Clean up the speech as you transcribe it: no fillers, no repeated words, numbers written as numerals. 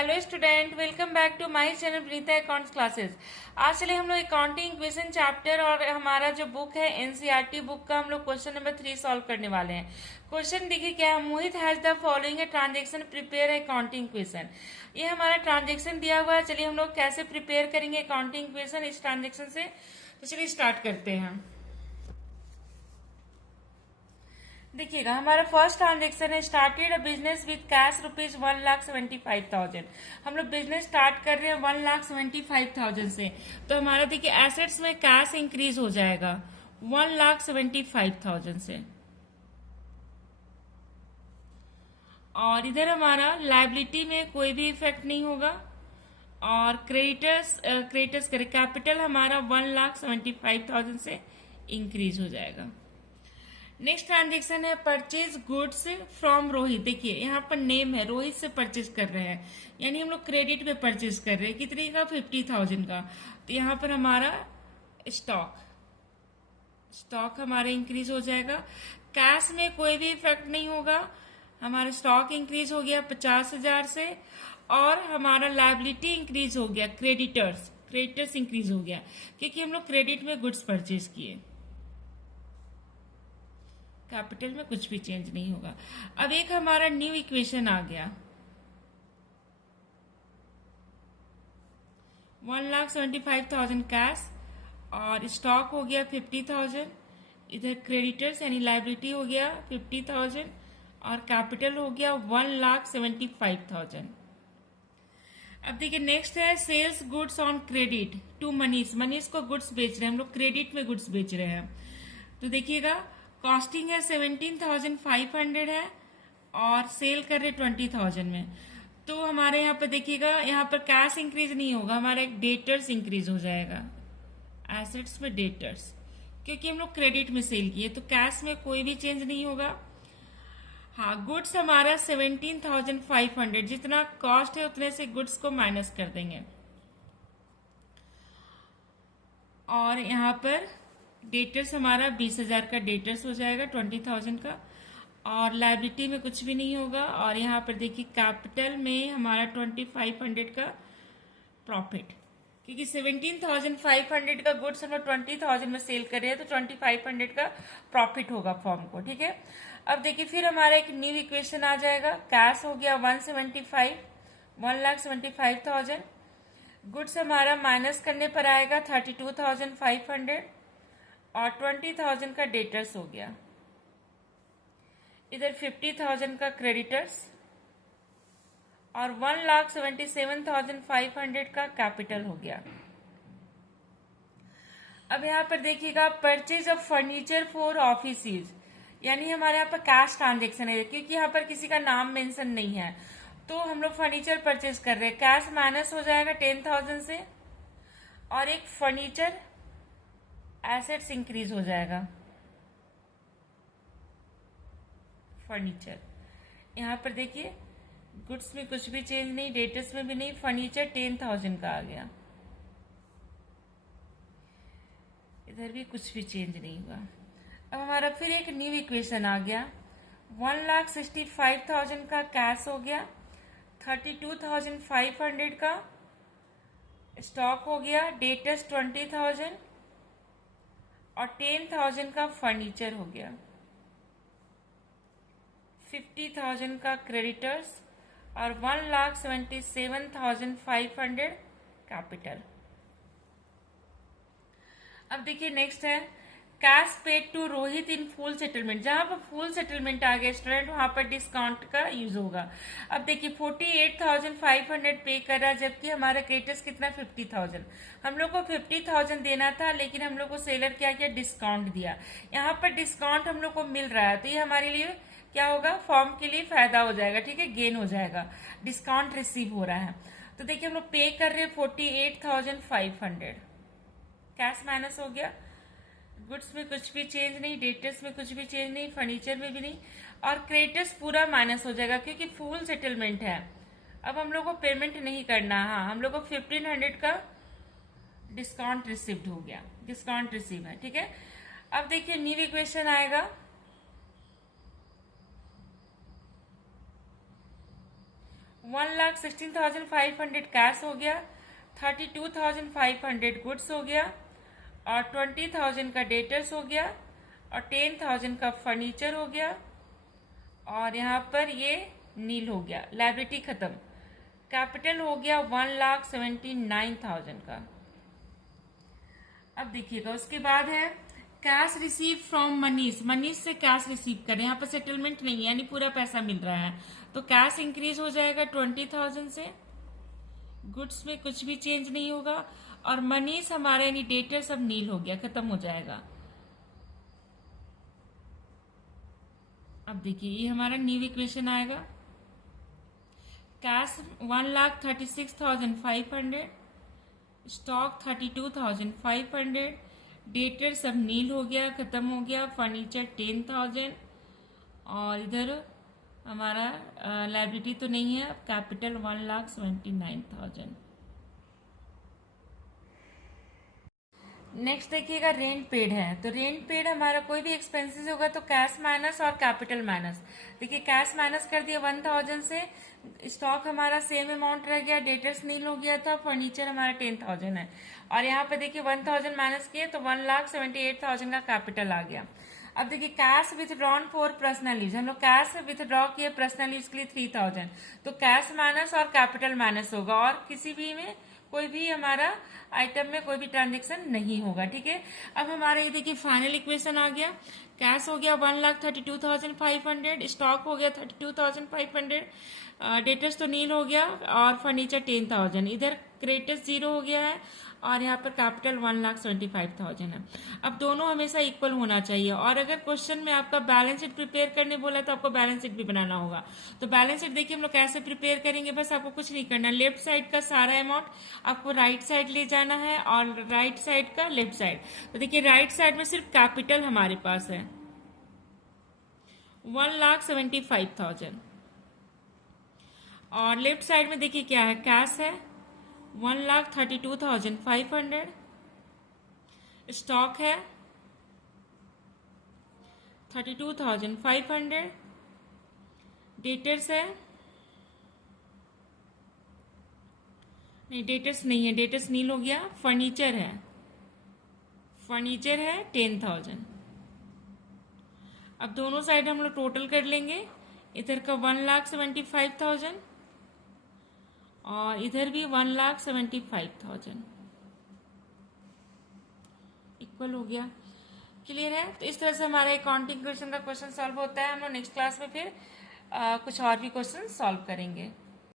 Hello student, welcome back to my channel Preeta accounts classes. आज चलिए हम लोग अकाउंटिंग इक्वेशन चैप्टर और हमारा जो बुक है एनसीईआरटी बुक का हम लोग क्वेश्चन नंबर 3 सॉल्व करने वाले हैं। क्वेश्चन देखिए क्या है। Mohit has the following a transaction prepare accounting equation. ये हमारा ट्रांजेक्शन दिया हुआ है। चलिए हम लोग कैसे प्रिपेयर करेंगे अकाउंटिंग इक्वेशन इस ट्रांजेक्शन से, तो चलिए स्टार्ट करते हैं। देखिएगा हमारा फर्स्ट ट्रांजेक्शन है started a business with cash rupees 1,75,000। हम लोग बिजनेस स्टार्ट कर रहे हैं 1,75,000 से, तो हमारा देखिए एसेट्स में कैश इंक्रीज हो जाएगा 1,75,000 से, और इधर हमारा लायबिलिटी में कोई भी इफेक्ट नहीं होगा, और क्रेडिटर्स करे कैपिटल हमारा 1,75,000 से इंक्रीज हो जाएगा। नेक्स्ट ट्रांजेक्शन है परचेज गुड्स फ्रॉम रोहित। देखिए यहाँ पर नेम है, रोहित से परचेज कर रहे हैं, यानी हम लोग क्रेडिट पे परचेज कर रहे हैं। कितने का? 50,000 का। तो यहाँ पर हमारा स्टॉक हमारा इंक्रीज हो जाएगा। कैश में कोई भी इफेक्ट नहीं होगा, हमारा स्टॉक इंक्रीज हो गया 50,000 से, और हमारा लायबिलिटी इंक्रीज हो गया, क्रेडिटर्स इंक्रीज हो गया क्योंकि हम लोग क्रेडिट में गुड्स परचेज किए। कैपिटल में कुछ भी चेंज नहीं होगा। अब एक हमारा न्यू इक्वेशन आ गया 1,75,000 कैश, और स्टॉक हो गया 50,000, इधर क्रेडिटर्स यानी लायबिलिटी हो गया 50,000, और कैपिटल हो गया 1,75,000। अब देखिए नेक्स्ट है sales goods on credit to Manish को गुड्स बेच रहे हैं, हम लोग क्रेडिट में गुड्स बेच रहे हैं। तो देखिएगा कॉस्टिंग है 17,500 है, और सेल कर रहे 20,000 में। तो हमारे यहाँ पर देखिएगा यहाँ पर कैश इंक्रीज नहीं होगा, हमारा एक डेटर्स इंक्रीज हो जाएगा, एसेट्स में डेटर्स, क्योंकि हम लोग क्रेडिट में सेल किए, तो कैश में कोई भी चेंज नहीं होगा। हाँ, गुड्स हमारा 17,500, जितना कॉस्ट है उतने से गुड्स को माइनस कर देंगे, और यहाँ पर डेटर्स हमारा 20,000 का डेटर्स हो जाएगा 20,000 का, और लायबिलिटी में कुछ भी नहीं होगा। और यहाँ पर देखिए कैपिटल में हमारा 2,500 का प्रॉफिट, क्योंकि 17,500 का गुड्स हम लोग 20,000 में सेल कर रहे हैं, तो 2,500 का प्रॉफिट होगा फॉर्म को। ठीक है, अब देखिए फिर हमारा एक न्यू इक्वेशन आ जाएगा। कैश हो गया 1,75,000, गुड्स हमारा माइनस करने पर आएगा 32,500, और 20,000 का डेटर्स हो गया, इधर 50,000 का क्रेडिटर्स, और 1,77,500 का कैपिटल हो गया। अब यहाँ पर देखिएगा purchase of furniture for offices, यानी हमारे यहाँ पर कैश ट्रांजेक्शन है, क्योंकि यहाँ पर किसी का नाम मेंशन नहीं है, तो हम लोग फर्नीचर परचेज कर रहे हैं। कैश माइनस हो जाएगा 10,000 से, और एक फर्नीचर एसेट्स इंक्रीज हो जाएगा, फर्नीचर। यहाँ पर देखिए गुड्स में कुछ भी चेंज नहीं, डेटर्स में भी नहीं, फर्नीचर 10,000 का आ गया, इधर भी कुछ भी चेंज नहीं हुआ। अब हमारा फिर एक न्यू इक्वेशन आ गया 1,65,000 का कैश हो गया, 32,500 का स्टॉक हो गया, डेटर्स 20,000, और 10,000 का फर्नीचर हो गया, 50,000 का क्रेडिटर्स, और 1,77,500 कैपिटल। अब देखिए नेक्स्ट है cash paid to Rohit in full settlement. जहां पर फुल सेटलमेंट आ गया स्टूडेंट, वहां पर डिस्काउंट का यूज होगा। अब देखिए 48,500 पे कर रहा है, जबकि हमारा क्रेडिटर्स कितना 50,000। हम लोग को 50,000 देना था, लेकिन हम लोग को सेलर क्या किया, डिस्काउंट दिया। यहाँ पर डिस्काउंट हम लोग को मिल रहा है, तो ये हमारे लिए क्या होगा, फॉर्म के लिए फायदा हो जाएगा। ठीक है, गेन हो जाएगा, डिस्काउंट रिसीव हो रहा है। तो देखिए हम लोग पे कर रहे हैं 48,500, कैश माइनस हो गया, गुड्स में कुछ भी चेंज नहीं, डेटर्स में कुछ भी चेंज नहीं, फर्नीचर में भी नहीं, और क्रेडिटर्स पूरा माइनस हो जाएगा क्योंकि फुल सेटलमेंट है। अब हम लोग को पेमेंट नहीं करना। हाँ, हम लोग को 1,500 का डिस्काउंट रिसीव्ड हो गया, डिस्काउंट रिसीव है। ठीक है, अब देखिए न्यू इक्वेशन आएगा 1,16,500 कैश हो गया, 32,500 गुड्स हो गया, और 20,000 का डेटर्स हो गया, और 10,000 का फर्नीचर हो गया, और यहाँ पर ये नील हो गया, लाइबिलिटी खत्म। कैपिटल हो गया 1,79,000 का। अब देखिएगा उसके बाद है cash receive from Manish. Manish से कैश रिसीव करें, यहाँ पर सेटलमेंट नहीं है यानी पूरा पैसा मिल रहा है, तो कैश इंक्रीज हो जाएगा 20,000 से। गुड्स में कुछ भी चेंज नहीं होगा, और मनीष हमारा यानी डेटर सब नील हो गया, खत्म हो जाएगा। अब देखिए ये हमारा न्यू इक्वेशन आएगा। कैश 1,36,500, स्टॉक 32,500, डेटर सब नील हो गया, खत्म हो गया, फर्नीचर 10,000, और इधर हमारा लाइबिलिटी तो नहीं है, कैपिटल 1,79,000। नेक्स्ट देखिएगा रेंट पेड है, तो रेंट पेड हमारा कोई भी एक्सपेंसेस होगा तो कैश माइनस और कैपिटल माइनस। देखिए कैश माइनस कर दिया 1,000 से, स्टॉक हमारा सेम अमाउंट रह गया, डेटर्स नील हो गया था, फर्नीचर हमारा 10,000 है, और यहाँ पे देखिए 1,000 माइनस किए तो 1,78,000 का कैपिटल आ गया। अब देखिए cash withdrawn for personal use, हम लोग कैश विथड्रॉ किए पर्सनल यूज के लिए 3,000, तो कैश माइनस और कैपिटल माइनस होगा, और किसी भी में कोई भी हमारा आइटम में कोई भी ट्रांजेक्शन नहीं होगा। ठीक है, अब हमारा ये देखिए फाइनल इक्वेशन आ गया। कैश हो गया 1,32,500, स्टॉक हो गया 32,500, डेटर्स तो नील हो गया, और फर्नीचर 10,000, इधर क्रेडिटर्स 0 हो गया है, और यहाँ पर कैपिटल 1,75,000 है। अब दोनों हमेशा इक्वल होना चाहिए, और अगर क्वेश्चन में आपका बैलेंस शीट प्रिपेयर करने बोला तो आपको बैलेंस शीट भी बनाना होगा। तो बैलेंस शीट देखिए हम लोग कैसे प्रिपेयर करेंगे, बस आपको कुछ नहीं करना, लेफ्ट साइड का सारा अमाउंट आपको राइट साइड ले जाना है, और राइट साइड का लेफ्ट साइड। तो देखिए राइट साइड में सिर्फ कैपिटल हमारे पास है 1,75,000, और लेफ्ट साइड में देखिए क्या है, कैश है 1,32,500, स्टॉक है 32,500, डेटर्स है, नहीं डेटर्स नहीं है, डेटर्स नील हो गया, फर्नीचर है 10,000। अब दोनों साइड हम लोग टोटल कर लेंगे, इधर का 1,75,000 और इधर भी 1,75,000 इक्वल हो गया। क्लियर है? तो इस तरह से हमारा अकाउंटिंग क्वेश्चन का क्वेश्चन सॉल्व होता है। हम लोग नेक्स्ट क्लास में फिर कुछ और भी क्वेश्चन सॉल्व करेंगे।